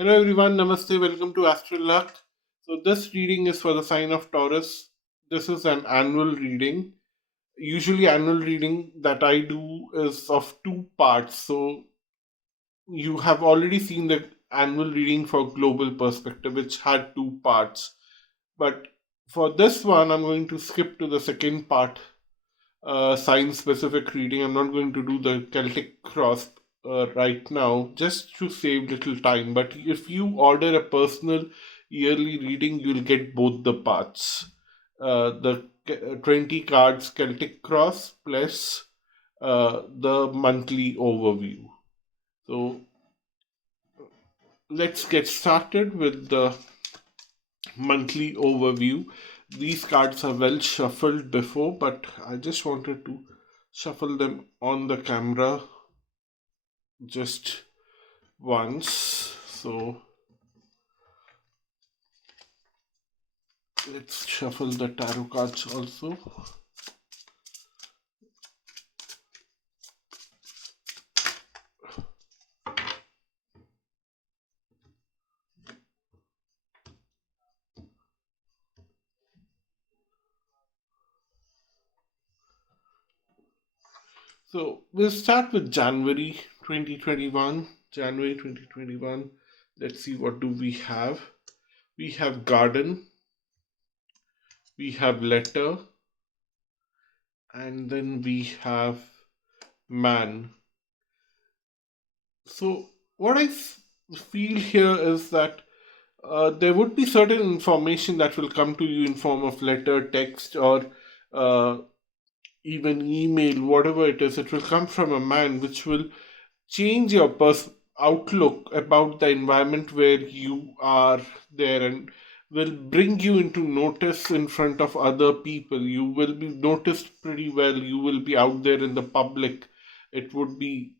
Hello everyone, Namaste, welcome to Astral. So this reading is for the sign of Taurus. This is an annual reading. Usually annual reading that I do is of two parts. So you have already seen the annual reading for global perspective which had two parts. But for this one I'm going to skip to the second part, sign specific reading. I'm not going to do the Celtic cross right now just to save little time. But if you order a personal yearly reading, you'll get both the parts. The 20 cards Celtic cross plus the monthly overview. So let's get started with the monthly overview. These cards are well shuffled before, but I just wanted to shuffle them on the camera just once. So let's shuffle the tarot cards also. So we'll start with January 2021. January 2021. Let's see what do we have. We have garden, we have letter, and then we have man. So what I feel here is that there would be certain information that will come to you in form of letter, text, or uh, even email, whatever it is. It will come from a man, which will change your outlook about the environment where you are there, and will bring you into notice in front of other people. You will be noticed pretty well. You will be out there in the public. It would be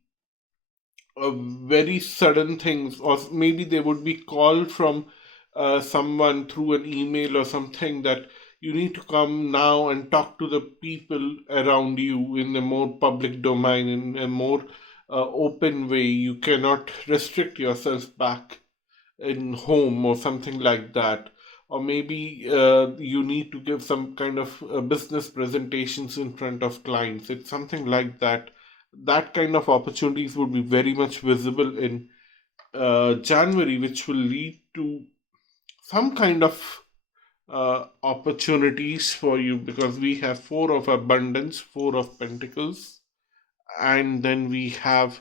very sudden things, or maybe they would be called from someone through an email or something, that you need to come now and talk to the people around you in a more public domain, in a more open way. You cannot restrict yourself back in home or something like that. Or maybe you need to give some kind of business presentations in front of clients. It's something like that. That kind of opportunities would be very much visible in January, which will lead to some kind of opportunities for you, because we have four of abundance, four of pentacles, and then we have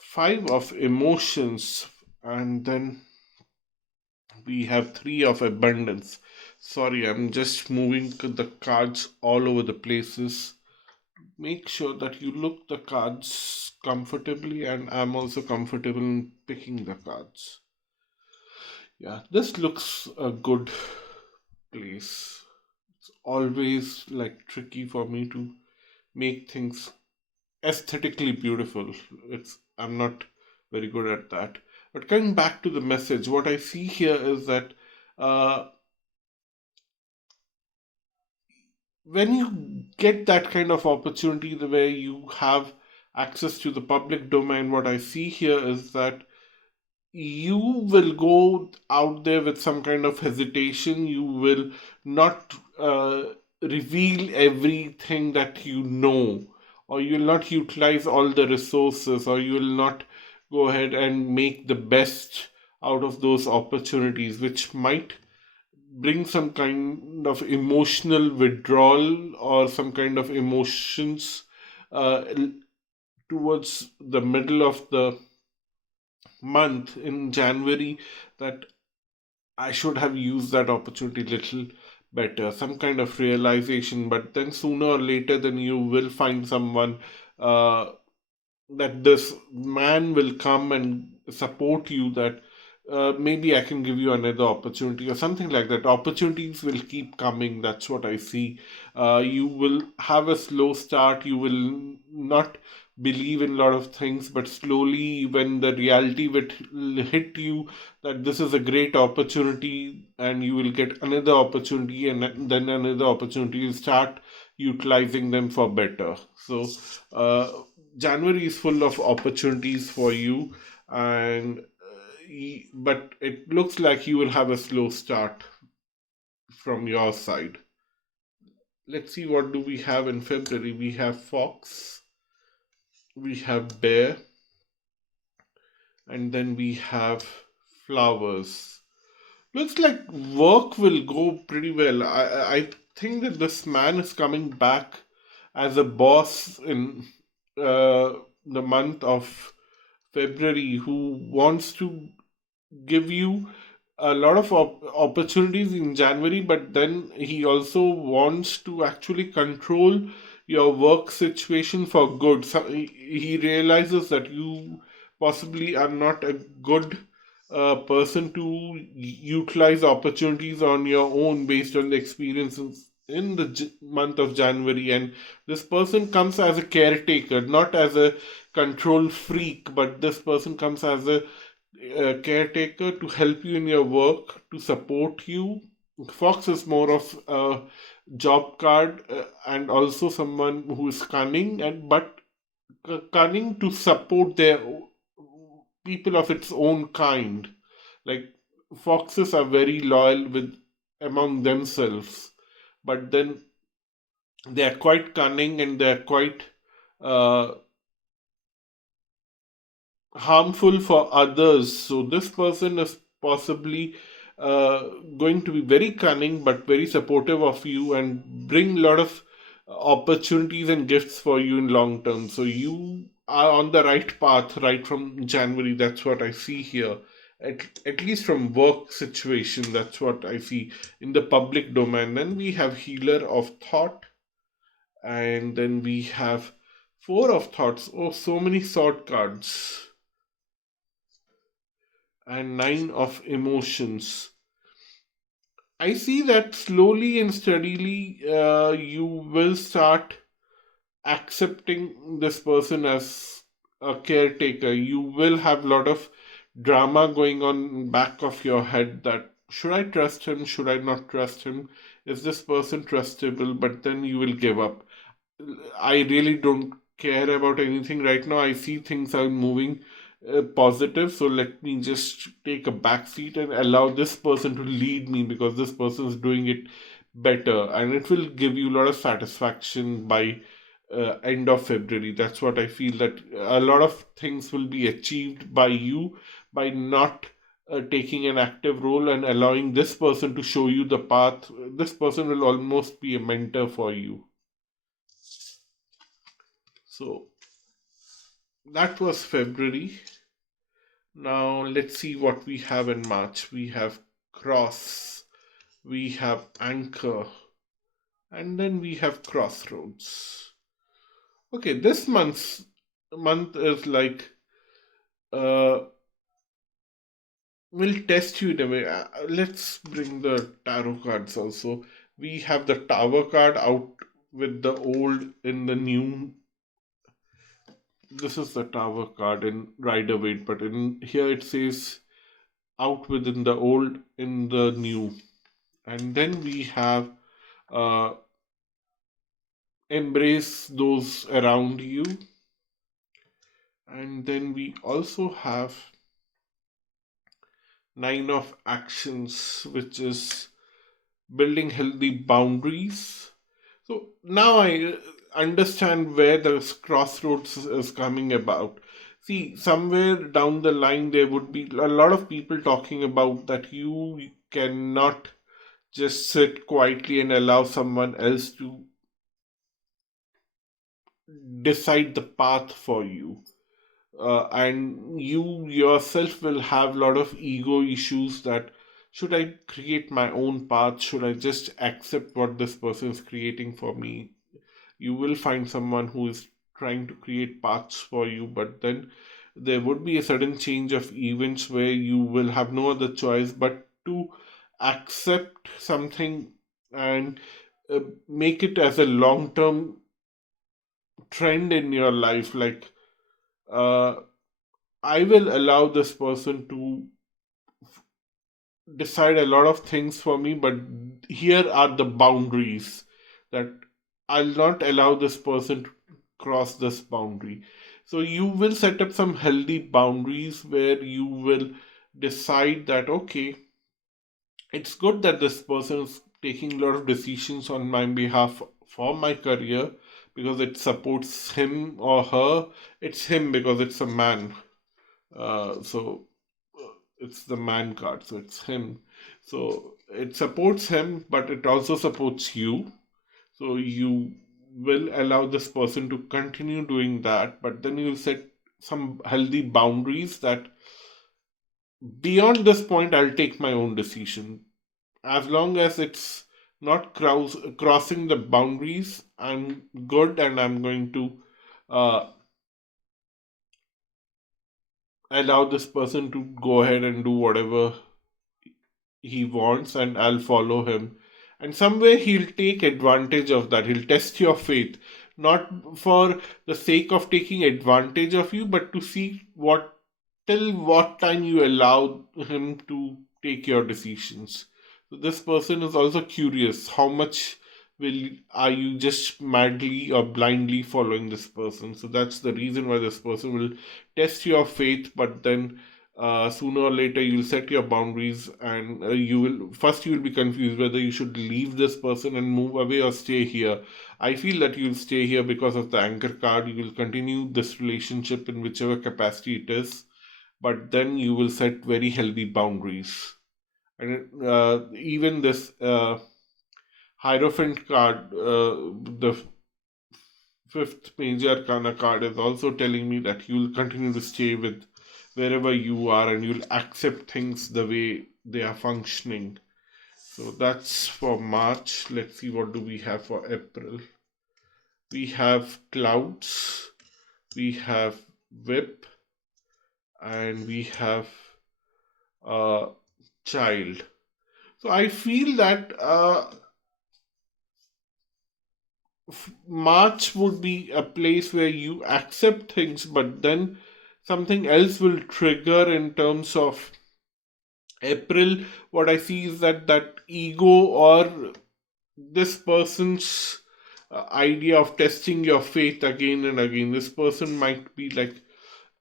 five of emotions, and then we have three of abundance. Sorry, I'm just moving the cards all over the places. Make sure that you look the cards comfortably, and I'm also comfortable in picking the cards. Yeah, this looks a good place. It's always like tricky for me to make things aesthetically beautiful. It's I'm not very good at that. But coming back to the message, what I see here is that uh, when you get that kind of opportunity, the way you have access to the public domain, what I see here is that you will go out there with some kind of hesitation. You will not reveal everything that you know, or you will not utilize all the resources, or you will not go ahead and make the best out of those opportunities, which might bring some kind of emotional withdrawal or some kind of emotions uh, towards the middle of the month in January, that I should have used that opportunity little better, some kind of realization. But then sooner or later, then you will find someone, uh, that this man will come and support you, that maybe I can give you another opportunity or something like that. Opportunities will keep coming. That's what I see. You will have a slow start. You will not believe in a lot of things, but slowly, when the reality will hit you that this is a great opportunity, and you will get another opportunity, and then another opportunity, you start utilizing them for better. So, January is full of opportunities for you, and but it looks like you will have a slow start from your side. Let's see what do we have in February. We have fox, we have bear, and then we have flowers. Looks like work will go pretty well. I think that this man is coming back as a boss in uh, the month of February, who wants to give you a lot of opportunities in January, but then he also wants to actually control your work situation for good. So he realizes that you possibly are not a good person to utilize opportunities on your own based on the experiences in the month of January. And this person comes as a caretaker, not as a control freak, but this person comes as a caretaker to help you in your work, to support you. Fox is more of a job card, and also someone who is cunning, and but cunning to support their people of its own kind. Like foxes are very loyal with among themselves, but then they are quite cunning and they are quite uh, harmful for others. So this person is possibly going to be very cunning but very supportive of you and bring a lot of opportunities and gifts for you in long term. So you are on the right path right from January. That's what I see here. At least from work situation, that's what I see in the public domain. Then we have healer of thought, and then we have four of thoughts. Oh, so many sword cards, and nine of emotions. I see that slowly and steadily you will start accepting this person as a caretaker. You will have a lot of drama going on in back of your head that should I trust him, should I not trust him, is this person trustable, but then you will give up. I really don't care about anything right now. I see things are moving positive, so let me just take a back seat and allow this person to lead me because this person is doing it better, and it will give you a lot of satisfaction by end of February. That's what I feel, that a lot of things will be achieved by you by not taking an active role and allowing this person to show you the path. This person will almost be a mentor for you. So that was February. Now let's see what we have in March. We have cross, we have anchor, and then we have crossroads. Okay, this month is like uh will test you in a way. Let's bring the tarot cards also. We have the tower card out with the old in the new. This is the tower card in Rider Waite, but in here it says out within the old in the new. And then we have uh, embrace those around you. And then we also have nine of actions, which is building healthy boundaries. So now I understand where the crossroads is coming about. See, somewhere down the line, there would be a lot of people talking about that you cannot just sit quietly and allow someone else to decide the path for you. And you yourself will have a lot of ego issues that should I create my own path? Should I just accept what this person is creating for me? You will find someone who is trying to create paths for you, but then there would be a sudden change of events where you will have no other choice but to accept something and make it as a long term trend in your life. Like, uh, I will allow this person to decide a lot of things for me, but here are the boundaries that I'll not allow this person to cross this boundary. So you will set up some healthy boundaries where you will decide that, okay, it's good that this person is taking a lot of decisions on my behalf for my career because it supports him or her. It's him because it's a man. So it's the man card, so it's him. So it supports him, but it also supports you. So you will allow this person to continue doing that, but then you'll set some healthy boundaries that beyond this point, I'll take my own decision. As long as it's not crossing the boundaries, I'm good and I'm going to uh, allow this person to go ahead and do whatever he wants and I'll follow him. And somewhere he'll take advantage of that. He'll test your faith, not for the sake of taking advantage of you, but to see what till what time you allow him to take your decisions. So this person is also curious how much will are you just madly or blindly following this person. So that's the reason why this person will test your faith, but then sooner or later you'll set your boundaries and you will be confused whether you should leave this person and move away or stay here. I feel that you'll stay here because of the anchor card. You will continue this relationship in whichever capacity it is, but then you will set very healthy boundaries. And even this Hierophant card, the fifth major arcana card, is also telling me that you'll continue to stay with wherever you are and you'll accept things the way they are functioning. So that's for March. Let's see what do we have for April. We have clouds, we have whip, and we have a child. So I feel that March would be a place where you accept things, but then something else will trigger in terms of April. What I see is that ego or this person's idea of testing your faith again and again. This person might be like,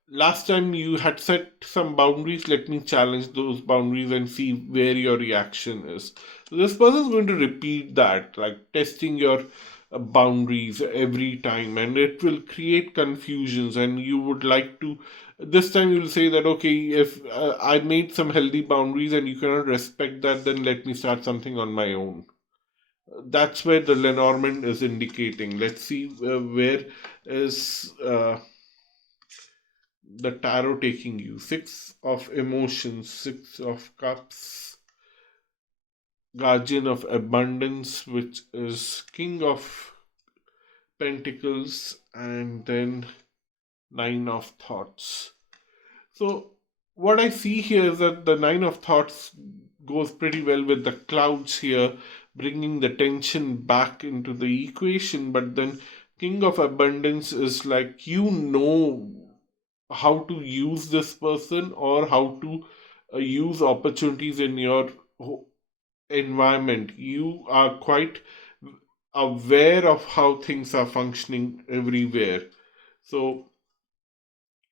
last time you had set some boundaries, let me challenge those boundaries and see where your reaction is. So this person is going to repeat that, like testing your boundaries every time, and it will create confusions. And you would like to, this time you'll say that, okay, if I made some healthy boundaries and you cannot respect that, then let me start something on my own. That's where the Lenormand is indicating. Let's see where is the tarot taking you. Six of emotions, six of cups, guardian of abundance, which is king of pentacles, and then nine of thoughts. So what I see here is that the nine of thoughts goes pretty well with the clouds here, bringing the tension back into the equation. But then king of abundance is like, you know how to use this person or how to use opportunities in your environment. You are quite aware of how things are functioning everywhere. So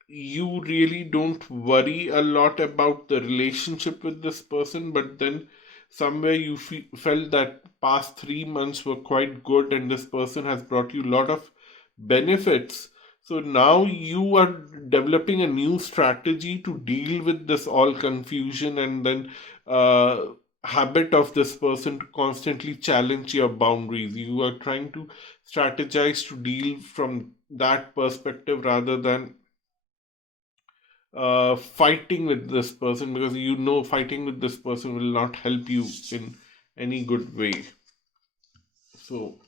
you really don't worry a lot about the relationship with this person, but then somewhere you felt that past 3 months were quite good and this person has brought you a lot of benefits. So now you are developing a new strategy to deal with this all confusion and then uh, habit of this person to constantly challenge your boundaries. You are trying to strategize to deal from that perspective rather than fighting with this person, because you know fighting with this person will not help you in any good way. So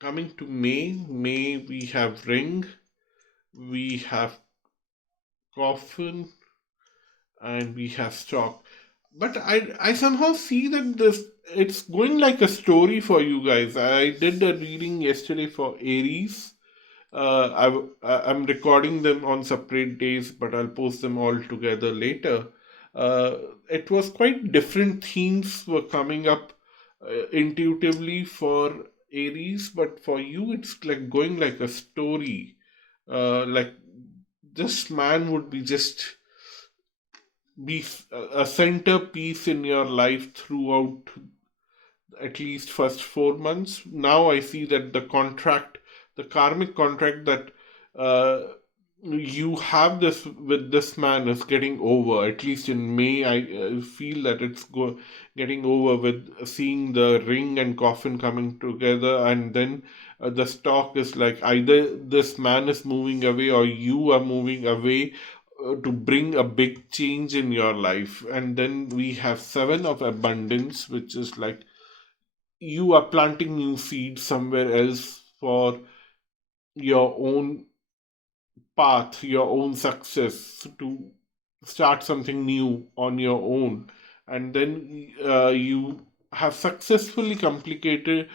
coming to May we have ring, we have coffin, and we have stock. But I somehow see that this it's going like a story for you guys. I did a reading yesterday for Aries. I'm recording them on separate days, but I'll post them all together later. Uh, it was quite different themes were coming up intuitively for Aries, but for you, it's like going like a story. Like this man would be just be a centerpiece in your life throughout at least first 4 months. Now I see that the karmic contract that uh, you have this with this man is getting over. At least in May, I feel that getting over with seeing the ring and coffin coming together, and then the stock is like either this man is moving away or you are moving away to bring a big change in your life. And then we have seven of abundance, which is like you are planting new seeds somewhere else for your own path, your own success, to start something new on your own. And then you have successfully completed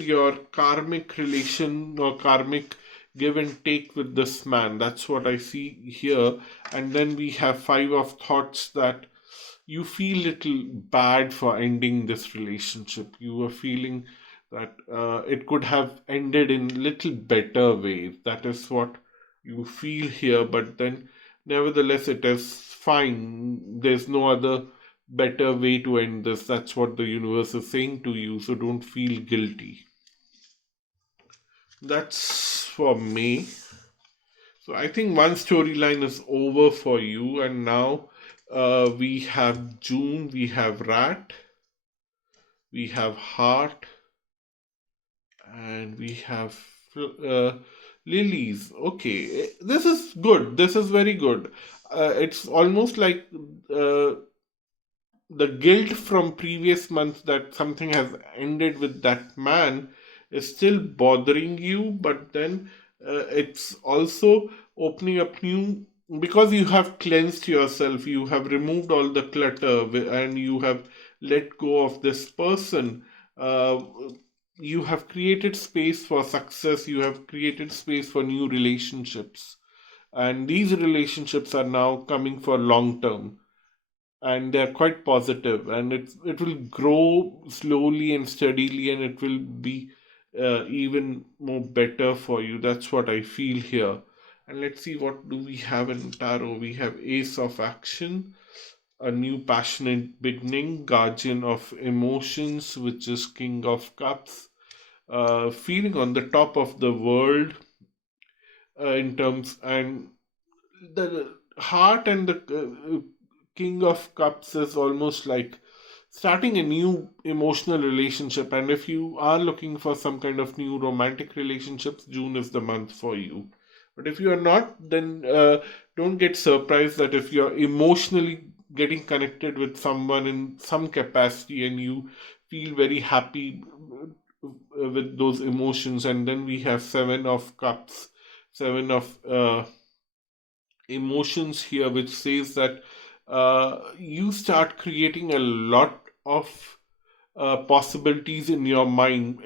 your karmic relation or karmic give and take with this man. That's what I see here. And then we have five of thoughts that you feel little bad for ending this relationship. You are feeling that it could have ended in little better ways. That is what you feel here, but then nevertheless it is fine. There's no other better way to end this. That's what the universe is saying to you, so don't feel guilty. That's for me. So I think one storyline is over for you, and now we have June, we have Rat, we have Heart, and we have Lilies. Okay, this is good. This is very good. It's almost like the guilt from previous months that something has ended with that man is still bothering you, but then it's also opening up new, because you have cleansed yourself, you have removed all the clutter, and you have let go of this person. uh, you have created space for success, you have created space for new relationships, and these relationships are now coming for long term, and they're quite positive, and it will grow slowly and steadily, and it will be even more better for you. That's what I feel here. And let's see, what do we have in tarot? We have Ace of Action, a new passionate beginning, Guardian of Emotions, which is King of Cups, feeling on the top of the world, in terms, and the heart, and the King of Cups is almost like starting a new emotional relationship. And if you are looking for some kind of new romantic relationships, June is the month for you. But if you are not, then don't get surprised that if you're emotionally getting connected with someone in some capacity and you feel very happy with those emotions. And then we have Seven of Cups, Seven of emotions here, which says that you start creating a lot of possibilities in your mind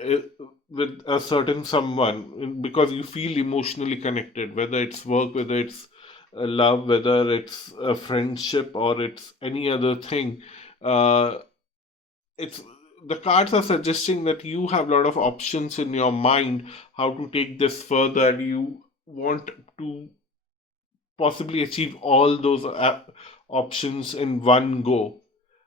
with a certain someone, because you feel emotionally connected, whether it's work, whether it's love, whether it's a friendship, or it's any other thing. Uh, it's the cards are suggesting that you have a lot of options in your mind how to take this further, and you want to possibly achieve all those options in one go.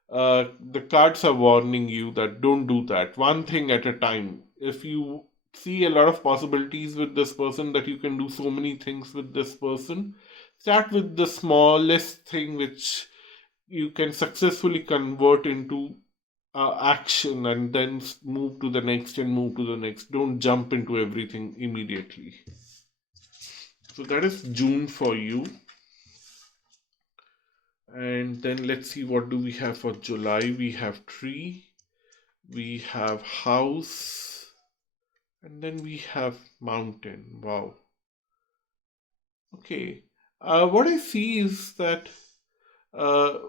The cards are warning you that don't do that. One thing at a time. If you see a lot of possibilities with this person, that you can do so many things with this person, start with the smallest thing which you can successfully convert into action, and then move to the next and move to the next. Don't jump into everything immediately. So that is June for you. And then let's see, what do we have for July? We have tree, we have house, and then we have mountain. Wow. Okay. What I see is that uh,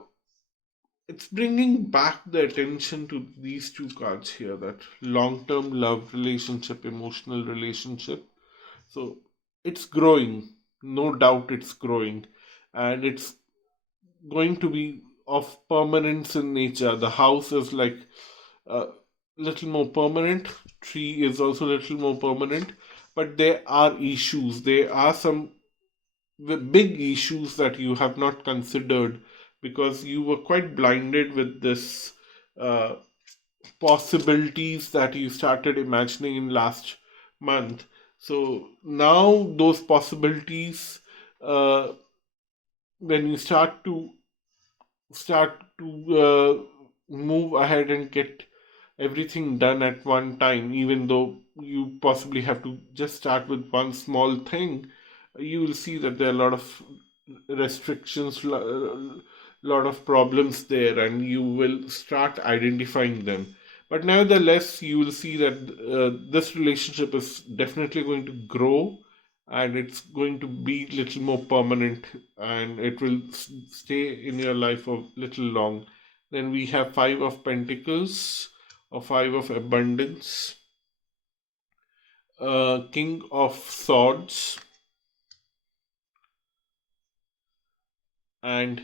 it's bringing back the attention to these two cards here, that long term love relationship, emotional relationship. So it's growing. No doubt it's growing. And it's going to be of permanence in nature. The house is like a little more permanent, tree is also a little more permanent, but there are issues. There are some big issues that you have not considered because you were quite blinded with this uh, possibilities that you started imagining in last month. So now those possibilities, uh, when you start to move ahead and get everything done at one time, even though you possibly have to just start with one small thing, you will see that there are a lot of restrictions, lot of problems there, and you will start identifying them. But nevertheless, you will see that this relationship is definitely going to grow, and it's going to be little more permanent, and it will stay in your life a little long. Then we have Five of Pentacles, or Five of Abundance, King of Swords, and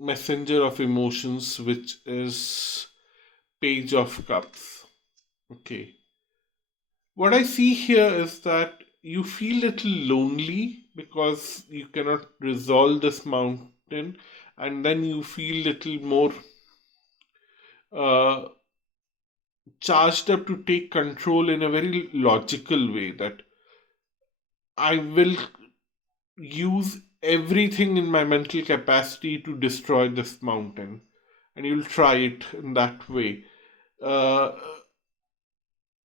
Messenger of Emotions, which is Page of Cups. Okay. What I see here is that you feel little lonely because you cannot resolve this mountain, and then you feel little more uh, charged up to take control in a very logical way, that I will use everything in my mental capacity to destroy this mountain, and you'll try it in that way. Uh,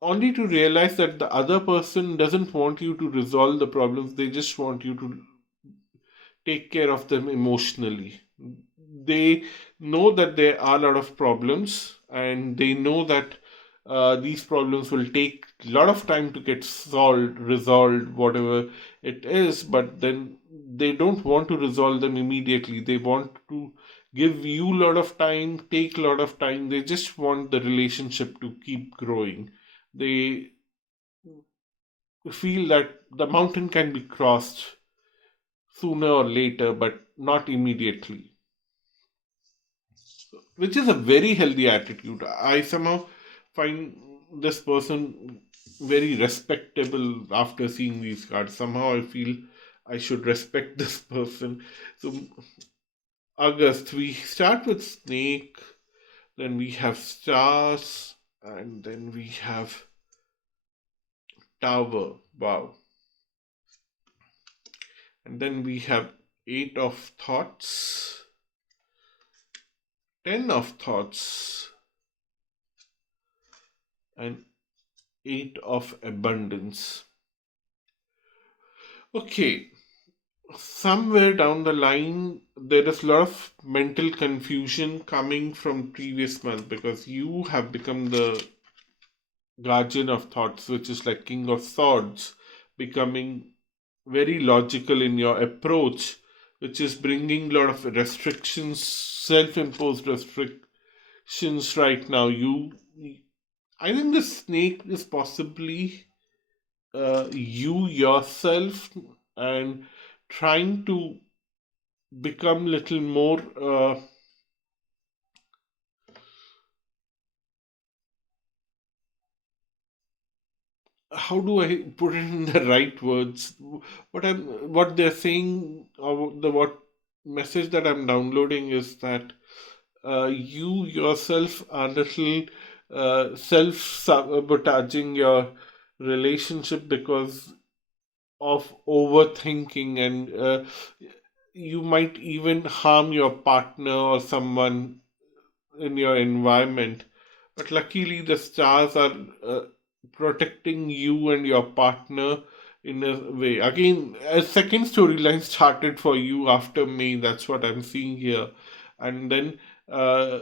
Only to realize that the other person doesn't want you to resolve the problems, they just want you to take care of them emotionally. They know that there are a lot of problems, and they know that these problems will take a lot of time to get solved, resolved, whatever it is, but then they don't want to resolve them immediately. They want to give you a lot of time, take a lot of time. They just want the relationship to keep growing. They feel that the mountain can be crossed sooner or later, but not immediately, which is a very healthy attitude. I somehow find this person very respectable after seeing these cards. Somehow I feel I should respect this person. So, August, we start with Snake, then we have Stars, and then we have Tower. Wow. And then we have Eight of Thoughts, Ten of Thoughts, and Eight of Abundance. Okay, somewhere down the line, there is a lot of mental confusion coming from previous month because you have become the guardian of thoughts, which is like King of Swords, becoming very logical in your approach, which is bringing a lot of restrictions, self-imposed restrictions right now. I think the snake is possibly you yourself, and trying to become little more how do I put it in the right words? What they're saying, or the what message that I'm downloading is that you yourself are little self sabotaging your relationship because of overthinking, and you might even harm your partner or someone in your environment. But luckily, the stars are protecting you and your partner in a way. Again, a second storyline started for you after May. That's what I'm seeing here. And then uh,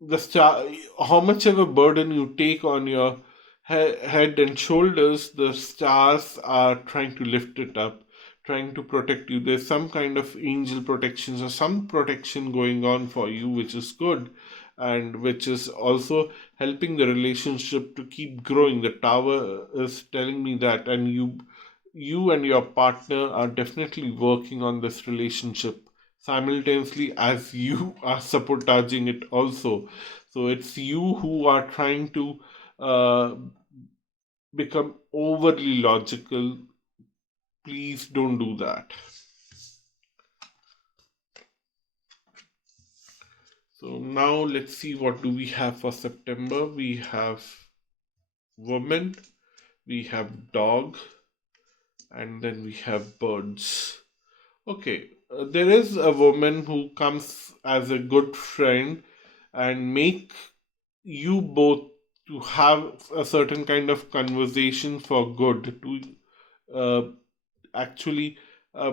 the star, how much of a burden you take on your head and shoulders, the stars are trying to lift it up, trying to protect you. There's some kind of angel protections or some protection going on for you, which is good, and which is also helping the relationship to keep growing. The tower is telling me that, and you and your partner are definitely working on this relationship simultaneously as you are sabotaging it also. So it's you who are trying to uh, become overly logical, please don't do that. So now let's see, what do we have for September. We have woman, we have dog, and then we have birds. Okay, there is a woman who comes as a good friend and make you both to have a certain kind of conversation for good, to uh, actually uh,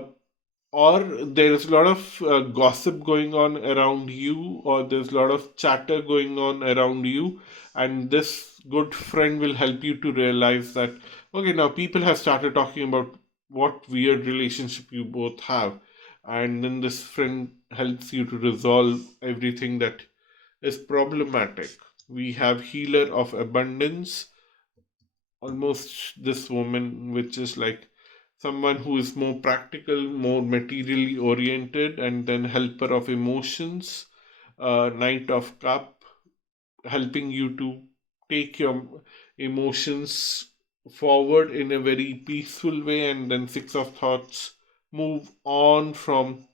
or there is a lot of gossip going on around you, or there's a lot of chatter going on around you, and this good friend will help you to realize that, okay, now people have started talking about what weird relationship you both have, and then this friend helps you to resolve everything that is problematic. We have healer of abundance, almost this woman, which is like someone who is more practical, more materially oriented, and then helper of emotions, knight of cup, helping you to take your emotions forward in a very peaceful way, and then six of thoughts, move on from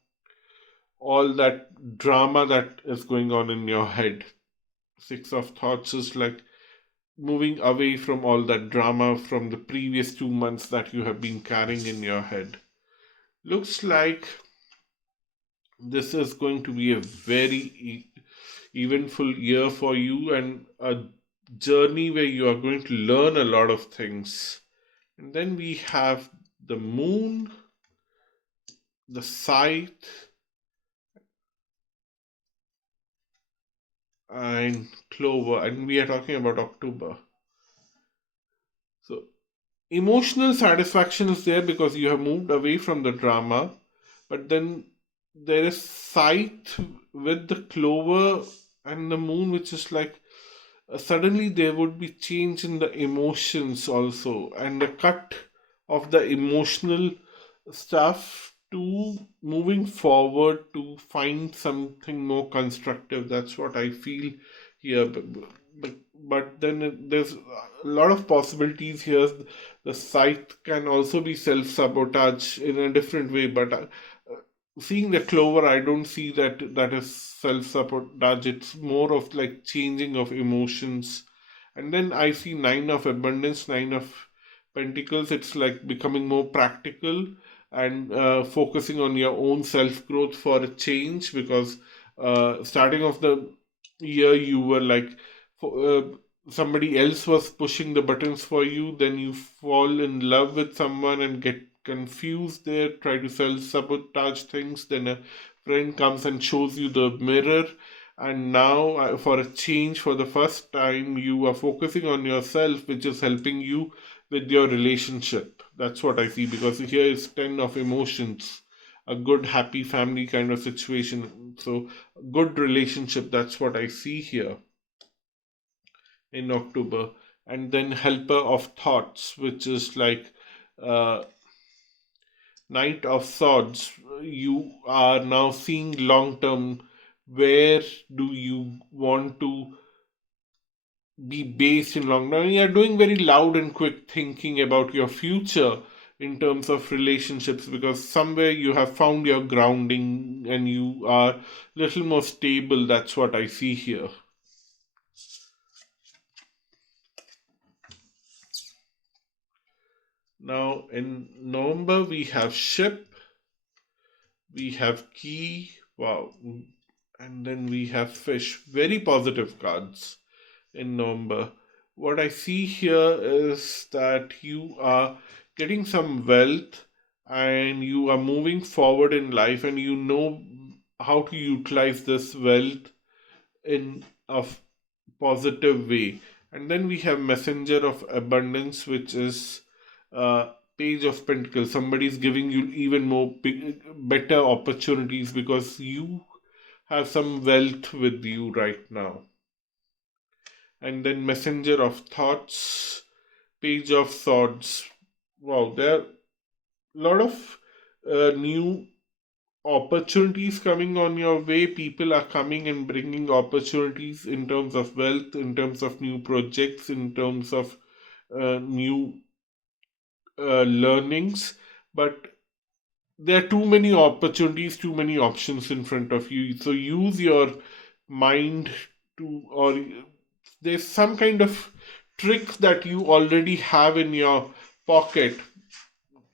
all that drama that is going on in your head. Six of thoughts is like moving away from all that drama from the previous 2 months that you have been carrying in your head. Looks like this is going to be a very eventful year for you, and a journey where you are going to learn a lot of things. And then we have the moon, the scythe, and clover, and we are talking about October. So emotional satisfaction is there because you have moved away from the drama, but then there is sight with the clover and the moon, which is like suddenly there would be change in the emotions also, and the cut of the emotional stuff to moving forward to find something more constructive. That's what I feel here. But then there's a lot of possibilities here. The site can also be self sabotage in a different way, but seeing the clover, I don't see that that is self sabotage. It's more of like changing of emotions. And then I see nine of abundance, nine of pentacles. It's like becoming more practical and focusing on your own self growth for a change, because starting of the year you were like somebody else was pushing the buttons for you, then you fall in love with someone and get confused there, try to self sabotage things, then a friend comes and shows you the mirror, and now for a change, for the first time you are focusing on yourself, which is helping you with your relationship. That's what I see, because here is 10 of emotions, a good happy family kind of situation. So good relationship, that's what I see here in October. And then helper of thoughts, which is like uh, Knight of Swords. You are now seeing long term. Where do you want to be based in long term? You are doing very loud and quick thinking about your future in terms of relationships, because somewhere you have found your grounding and you are little more stable. That's what I see here. Now in November we have ship, we have key, wow, and then we have fish. Very positive cards in November. What I see here is that you are getting some wealth and you are moving forward in life, and you know how to utilize this wealth in a positive way. And then we have messenger of abundance, which is page of pentacles. Somebody is giving you even more better opportunities because you have some wealth with you right now. And then messenger of thoughts, page of swords. Wow, there are a lot of new opportunities coming on your way. People are coming and bringing opportunities in terms of wealth, in terms of new projects, in terms of new learnings. but there are too many opportunities, too many options in front of you. So use your mind to, or there's some kind of trick that you already have in your pocket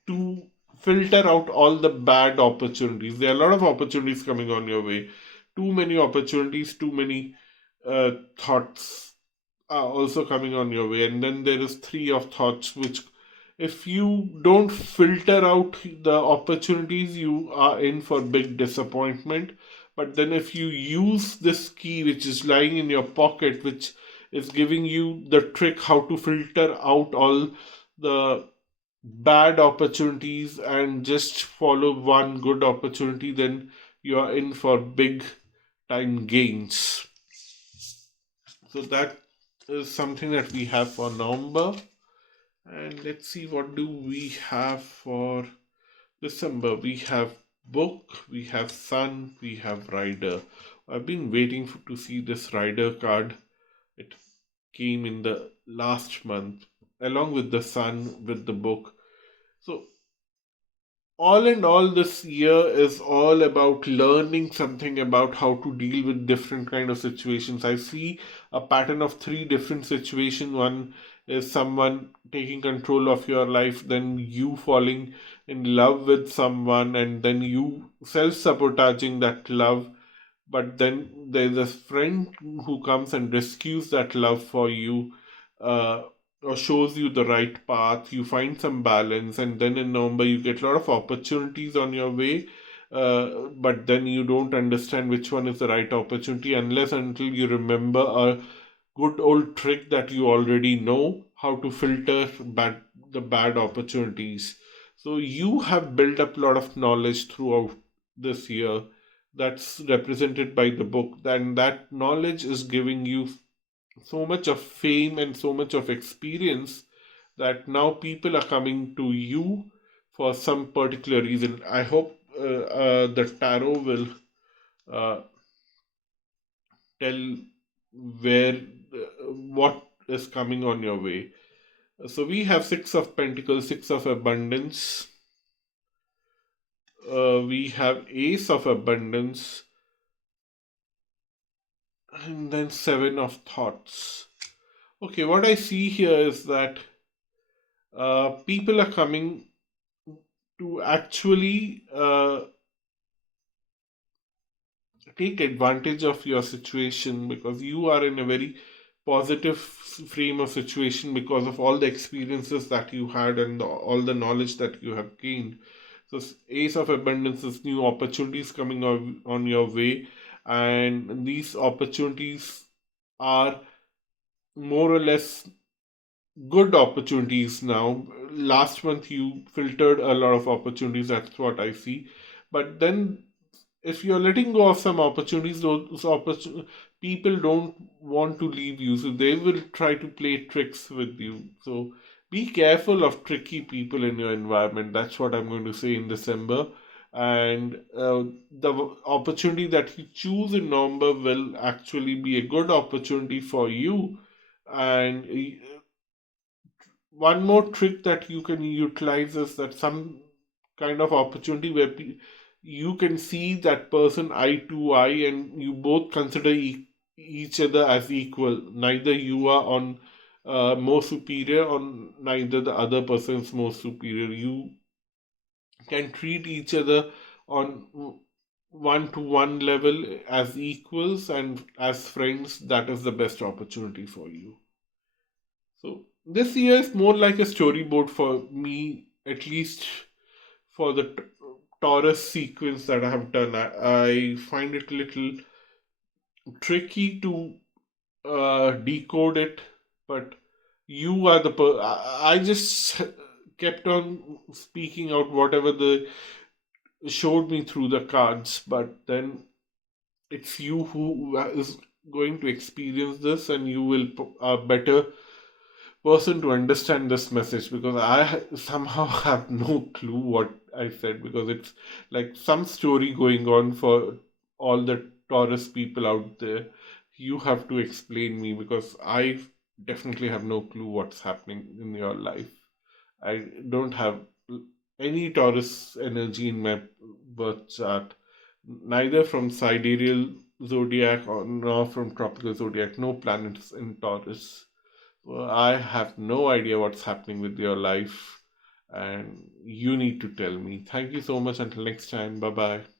to filter out all the bad opportunities. There are a lot of opportunities coming on your way. Too many opportunities, too many thoughts are also coming on your way. And then there is three of thoughts, which if you don't filter out the opportunities, you are in for big disappointment. But then if you use this key which is lying in your pocket, which is giving you the trick how to filter out all the bad opportunities and just follow one good opportunity, then you are in for big time gains. So that is something that we have for November. And let's see, what do we have for December? We have book, we have sun, we have rider. I've been waiting to see this rider card. It came in the last month along with the sun, with the book. So all in all, this year is all about learning something about how to deal with different kind of situations. I see a pattern of three different situations. One is someone taking control of your life, then you falling in love with someone, and then you self-sabotaging that love. But then there's a friend who comes and rescues that love for you, uh, or shows you the right path. You find some balance, and then in November you get a lot of opportunities on your way. But then you don't understand which one is the right opportunity unless until you remember a good old trick that you already know how to filter the bad opportunities. So you have built up a lot of knowledge throughout this year that's represented by the book, and that knowledge is giving you so much of fame and so much of experience that now people are coming to you for some particular reason. I hope the tarot will uh, tell where what is coming on your way. So we have Six of Pentacles, Six of Abundance. We have Ace of Abundance, and then Seven of Thoughts. Okay, what I see here is that people are coming to actually take advantage of your situation because you are in a very positive frame of situation because of all the experiences that you had and all the knowledge that you have gained. So Ace of Abundance is new opportunities coming on your way, and these opportunities are more or less good opportunities now. Last month you filtered a lot of opportunities, that's what I see. But then if you're letting go of some opportunities, people don't want to leave you, so they will try to play tricks with you. So be careful of tricky people in your environment. That's what I'm going to say in December. And the opportunity that you choose in November will actually be a good opportunity for you. And one more trick that you can utilize is that some kind of opportunity where you can see that person eye to eye and you both consider each other as equal. Neither you are on more superior or neither the other person is more superior. You can treat each other on one to one level as equals and as friends. That is the best opportunity for you. So this year is more like a storyboard for me, at least for the Taurus sequence that I have done. I find it a little tricky to decode it, but you are the I just kept on speaking out whatever the showed me through the cards, but then it's you who is going to experience this, and you will better person to understand this message because somehow have no clue what I said because it's like some story going on for all the Taurus people out there. You have to explain me because I definitely have no clue what's happening in your life. I don't have. any Taurus energy in my birth chart, neither from sidereal zodiac or nor from tropical zodiac. No planets in Taurus. Well, I have no idea what's happening with your life, and you need to tell me. Thank you so much. Until next time. Bye bye.